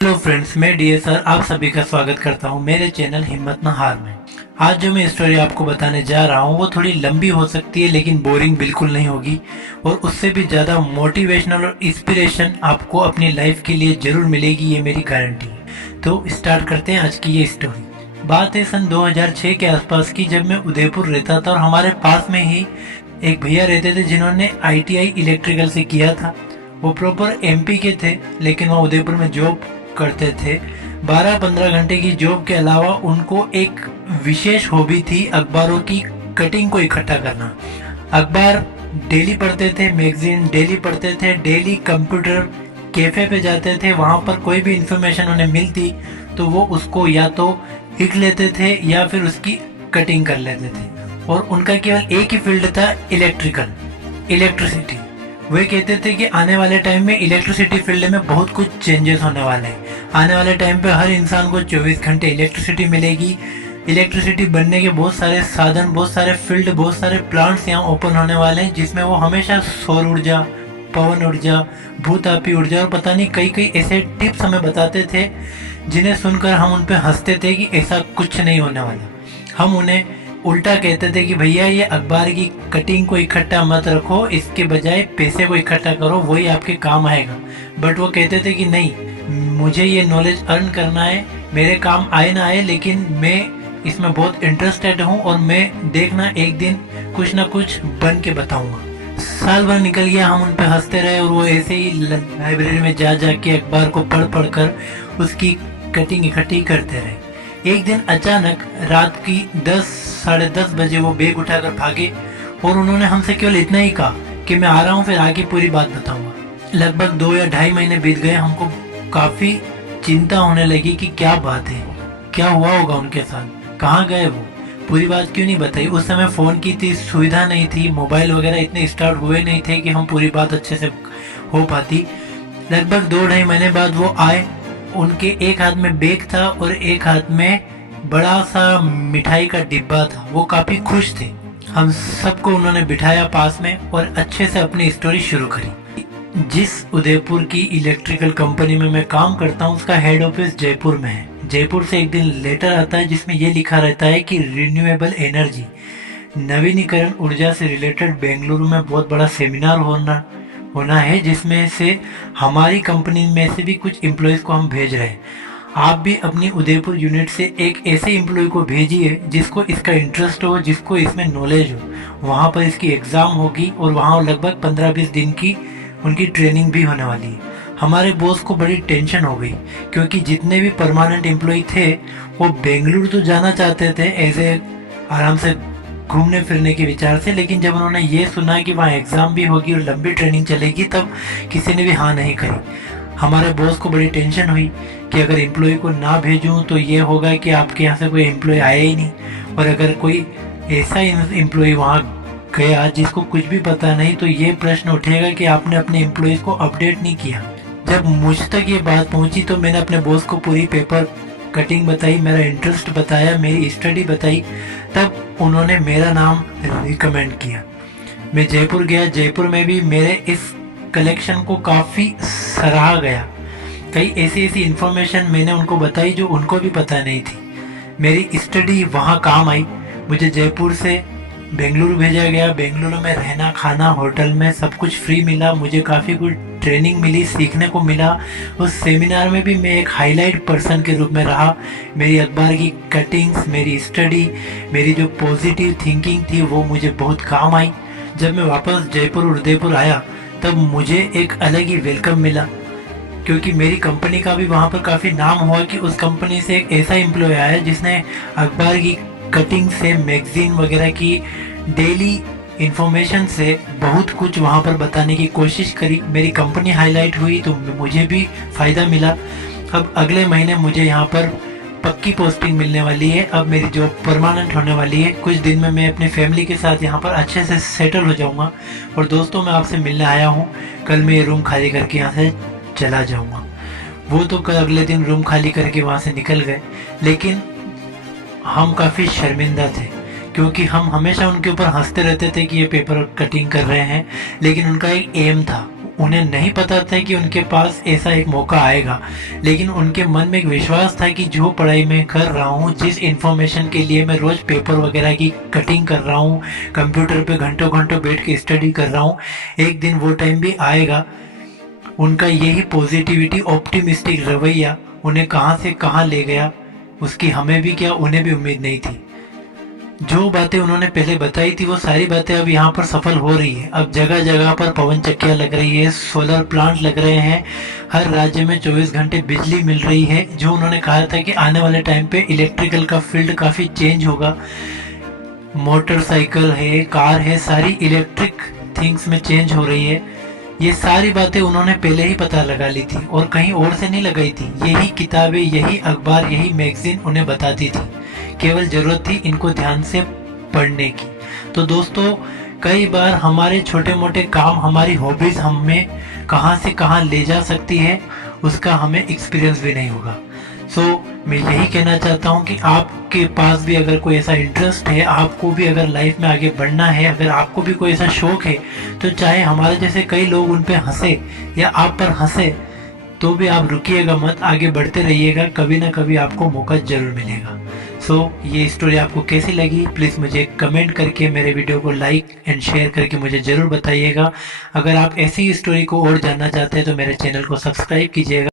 Hello friends, मैं DSR आप सभी का स्वागत करता हूं मेरे चैनल हिम्मत न हार में। आज जो मैं स्टोरी आपको बताने जा रहा हूं वो थोड़ी लंबी हो सकती है, लेकिन बोरिंग बिल्कुल नहीं होगी और उससे भी ज़्यादा मोटिवेशनल और इंस्पिरेशन आपको अपनी लाइफ के लिए ज़रूर मिलेगी, ये मेरी गारंटी है। तो स्टार्ट करते हैं आज की ये स्टोरी। बात है सन 2006 के आसपास की, जब मैं उदयपुर रहता था और हमारे पास में ही एक भैया रहते थे जिन्होंने ITI इलेक्ट्रिकल से किया था। वो प्रॉपर MP के थे, लेकिन वहाँ उदयपुर में जॉब करते थे। 12-15 घंटे की जॉब के अलावा उनको एक विशेष हॉबी थी अखबारों की कटिंग को इकट्ठा करना। अखबार डेली पढ़ते थे, मैगजीन डेली पढ़ते थे, डेली कंप्यूटर कैफे पे जाते थे। वहाँ पर कोई भी इंफॉर्मेशन उन्हें मिलती तो वो उसको या तो लिख लेते थे या फिर उसकी कटिंग कर लेते थे। और उनका केवल एक ही फील्ड था, इलेक्ट्रिसिटी। वे कहते थे कि आने वाले टाइम में इलेक्ट्रिसिटी फील्ड में बहुत कुछ चेंजेस होने वाले हैं। आने वाले टाइम पे हर इंसान को 24 घंटे इलेक्ट्रिसिटी मिलेगी। इलेक्ट्रिसिटी बनने के बहुत सारे साधन, बहुत सारे फील्ड, बहुत सारे प्लांट्स यहाँ ओपन होने वाले हैं, जिसमें वो हमेशा सौर ऊर्जा, पवन ऊर्जा, भूतापी ऊर्जा और पता नहीं कई कई ऐसे टिप्स हमें बताते थे जिन्हें सुनकर हम उन पर हंसते थे कि ऐसा कुछ नहीं होने वाला। हम उन्हें उल्टा कहते थे कि भैया ये अखबार की कटिंग को इकट्ठा मत रखो, इसके बजाय पैसे को इकट्ठा करो, वही आपके काम आएगा। बट वो कहते थे कि नहीं, मुझे ये नॉलेज अर्न करना है, मेरे काम आए ना आए, लेकिन मैं इसमें बहुत इंटरेस्टेड हूँ और मैं देखना एक दिन कुछ ना कुछ बन के बताऊंगा। साल भर निकल गया, हम उन पर हंसते रहे और वो ऐसे ही लाइब्रेरी में जा के अखबार को पढ़ पढ़ कर उसकी कटिंग इकट्ठी करते रहे। एक दिन अचानक रात की 10-साढ़े 10 बजे वो बैग उठाकर भागे और उन्होंने हमसे केवल इतना ही कहा कि मैं आ रहा हूँ, फिर आगे पूरी बात बताऊंगा। लगभग 2 या ढाई महीने बीत गए। हमको काफ़ी चिंता होने लगी कि क्या बात है, क्या हुआ होगा उनके साथ, कहाँ गए वो, पूरी बात क्यों नहीं बताई। उस समय फ़ोन की इतनी सुविधा नहीं थी, मोबाइल वगैरह इतने स्टार्ट हुए नहीं थे कि हम पूरी बात अच्छे से हो पाती। लगभग 2-ढाई महीने बाद वो आए। उनके एक हाथ में बैग था और एक हाथ में बड़ा सा मिठाई का डिब्बा था। वो काफ़ी खुश थे। हम सबको उन्होंने बिठाया पास में और अच्छे से अपनी स्टोरी शुरू करी। जिस उदयपुर की इलेक्ट्रिकल कंपनी में मैं काम करता हूँ उसका हेड ऑफिस जयपुर में है। जयपुर से एक दिन लेटर आता है जिसमें ये लिखा रहता है कि रिन्यूएबल एनर्जी, नवीनीकरण ऊर्जा से रिलेटेड बेंगलुरु में बहुत बड़ा सेमिनार होना है, जिसमें से हमारी कंपनी में से भी कुछ एम्प्लॉयज़ को हम भेज रहे हैं। आप भी अपनी उदयपुर यूनिट से एक ऐसे एम्प्लॉय को भेजिए जिसको इसका इंटरेस्ट हो, जिसको इसमें नॉलेज हो। वहाँ पर इसकी एग्ज़ाम होगी और वहाँ लगभग 15-20 दिन की उनकी ट्रेनिंग भी होने वाली है। हमारे बॉस को बड़ी टेंशन हो गई, क्योंकि जितने भी परमानेंट एम्प्लॉय थे वो बेंगलुरु तो जाना चाहते थे ऐसे आराम से घूमने फिरने के विचार से, लेकिन जब उन्होंने ये सुना कि वहाँ एग्ज़ाम भी होगी और लंबी ट्रेनिंग चलेगी तब किसी ने भी हाँ नहीं करी। हमारे बॉस को बड़ी टेंशन हुई कि अगर एम्प्लॉय को ना भेजूं तो ये होगा कि आपके यहाँ से कोई एम्प्लॉय आया ही नहीं, और अगर कोई ऐसा एम्प्लॉय वहाँ गया जिसको कुछ भी पता नहीं तो ये प्रश्न उठेगा कि आपने अपने एम्प्लॉयज़ को अपडेट नहीं किया। जब मुझ तक ये बात पहुँची तो मैंने अपने बॉस को पूरी पेपर कटिंग बताई, मेरा इंटरेस्ट बताया, मेरी स्टडी बताई। तब उन्होंने मेरा नाम रिकमेंड किया। मैं जयपुर गया। जयपुर में भी मेरे इस कलेक्शन को काफ़ी सराहा गया। कई ऐसी इन्फॉर्मेशन मैंने उनको बताई जो उनको भी पता नहीं थी। मेरी स्टडी वहाँ काम आई। मुझे जयपुर से बेंगलुरु भेजा गया। बेंगलुरु में रहना, खाना, होटल में सब कुछ फ्री मिला। मुझे काफ़ी कुछ ट्रेनिंग मिली, सीखने को मिला। उस सेमिनार में भी मैं एक हाईलाइट पर्सन के रूप में रहा। मेरी अखबार की कटिंग्स, मेरी स्टडी, मेरी जो पॉजिटिव थिंकिंग थी वो मुझे बहुत काम आई। जब मैं वापस जयपुर उदयपुर आया तब मुझे एक अलग ही वेलकम मिला, क्योंकि मेरी कंपनी का भी वहाँ पर काफ़ी नाम हुआ कि उस कंपनी से एक ऐसा एम्प्लॉय आया जिसने अखबार की कटिंग से, मैगजीन वगैरह की डेली इंफॉर्मेशन से बहुत कुछ वहाँ पर बताने की कोशिश करी। मेरी कंपनी हाईलाइट हुई तो मुझे भी फ़ायदा मिला। अब अगले महीने मुझे यहाँ पर पक्की पोस्टिंग मिलने वाली है। अब मेरी जॉब परमानेंट होने वाली है। कुछ दिन में मैं अपनी फैमिली के साथ यहाँ पर अच्छे से सेटल हो जाऊँगा। और दोस्तों, मैं आपसे मिलने आया हूँ। कल मैं ये रूम खाली करके यहाँ से चला जाऊँगा। वो तो कल अगले दिन रूम खाली करके वहाँ से निकल गए, लेकिन हम काफ़ी शर्मिंदा थे, क्योंकि हम हमेशा उनके ऊपर हंसते रहते थे कि ये पेपर कटिंग कर रहे हैं। लेकिन उनका एक एम था, उन्हें नहीं पता था कि उनके पास ऐसा एक मौका आएगा, लेकिन उनके मन में एक विश्वास था कि जो पढ़ाई मैं कर रहा हूँ, जिस इन्फॉर्मेशन के लिए मैं रोज़ पेपर वगैरह की कटिंग कर रहा हूँ, कंप्यूटर पे घंटों घंटों बैठ के स्टडी कर रहा हूँ, एक दिन वो टाइम भी आएगा। उनका यही पॉजिटिविटी, ऑप्टिमिस्टिक रवैया उन्हें कहाँ से कहाँ ले गया, उसकी हमें भी क्या, उन्हें भी उम्मीद नहीं थी। जो बातें उन्होंने पहले बताई थी वो सारी बातें अब यहाँ पर सफल हो रही है। अब जगह जगह पर पवन चक्कियाँ लग रही है, सोलर प्लांट लग रहे हैं, हर राज्य में 24 घंटे बिजली मिल रही है। जो उन्होंने कहा था कि आने वाले टाइम पे इलेक्ट्रिकल का फील्ड काफ़ी चेंज होगा, मोटरसाइकिल है, कार है, सारी इलेक्ट्रिक थिंग्स में चेंज हो रही है, ये सारी बातें उन्होंने पहले ही पता लगा ली थी और कहीं और से नहीं लगाई थी। यही किताबें, यही अखबार, यही मैगजीन उन्हें बताती थी। केवल ज़रूरत थी इनको ध्यान से पढ़ने की। तो दोस्तों, कई बार हमारे छोटे मोटे काम, हमारी हॉबीज़ हमें कहाँ से कहाँ ले जा सकती है, उसका हमें एक्सपीरियंस भी नहीं होगा। मैं यही कहना चाहता हूँ कि आपके पास भी अगर कोई ऐसा इंटरेस्ट है, आपको भी अगर लाइफ में आगे बढ़ना है, अगर आपको भी कोई ऐसा शौक है, तो चाहे हमारे जैसे कई लोग उन पे हंसे या आप पर हंसे, तो भी आप रुकिएगा मत, आगे बढ़ते रहिएगा, कभी ना कभी आपको मौका जरूर मिलेगा। ये स्टोरी आपको कैसी लगी, प्लीज़ मुझे कमेंट करके, मेरे वीडियो को लाइक एंड शेयर करके मुझे ज़रूर बताइएगा। अगर आप ऐसी ही स्टोरी को और जानना चाहते हैं तो मेरे चैनल को सब्सक्राइब कीजिएगा।